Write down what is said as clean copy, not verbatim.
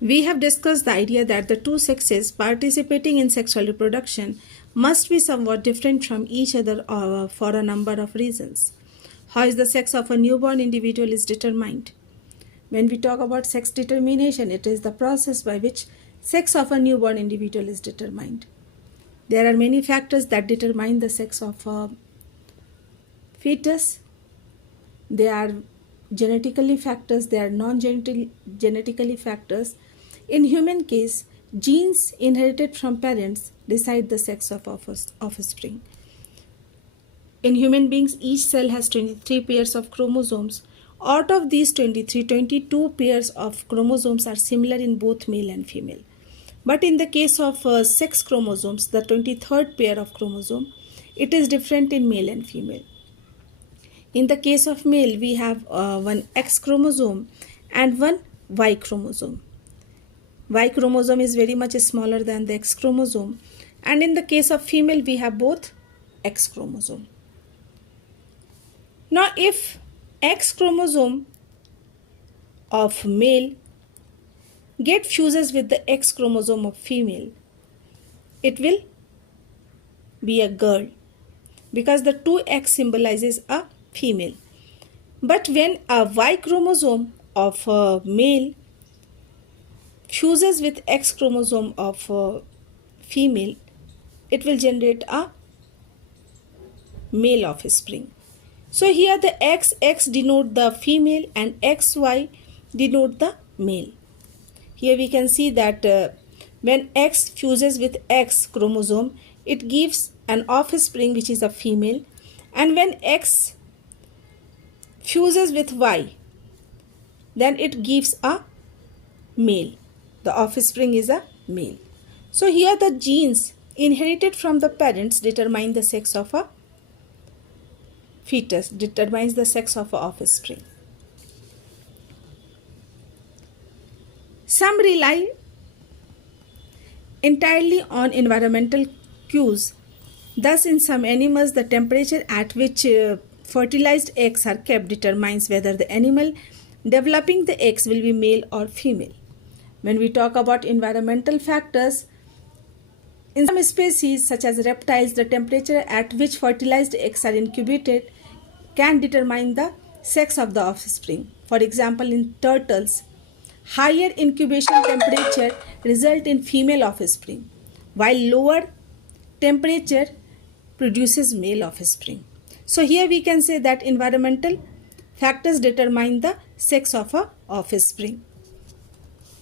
We have discussed the idea that the two sexes participating in sexual reproduction must be somewhat different from each other for a number of reasons. How is the sex of a newborn individual is determined? When we talk about sex determination, it is the process by which sex of a newborn individual is determined. There are many factors that determine the sex of a fetus. They are genetically factors, they are non-genetically factors. In human case, genes inherited from parents decide the sex of offspring. In human beings, each cell has 23 pairs of chromosomes. Out of these 23, 22 pairs of chromosomes are similar in both male and female. But in the case of sex chromosomes, the 23rd pair of chromosome, it is different in male and female. In the case of male, we have one X chromosome and one Y chromosome. Y chromosome is very much smaller than the X chromosome. And in the case of female, we have both X chromosome. Now, if X chromosome of male get fuses with the X chromosome of female, it will be a girl because the 2X symbolizes a female. But when a Y chromosome of a male fuses with X chromosome of a female, it will generate a male offspring. So here the XX denote the female and XY denote the male. Here we can see that when X fuses with X chromosome, it gives an offspring which is a female, and when X fuses with Y, then it gives a male. The offspring is a male. So here the genes inherited from the parents determine the sex of a fetus, determines the sex of a offspring. Some rely entirely on environmental cues. Thus, in some animals, the temperature at which fertilized eggs are kept determines whether the animal developing the eggs will be male or female. When we talk about environmental factors, in some species such as reptiles, the temperature at which fertilized eggs are incubated can determine the sex of the offspring. For example, in turtles, higher incubation temperature result in female offspring, while lower temperature produces male offspring. So here we can say that environmental factors determine the sex of a offspring.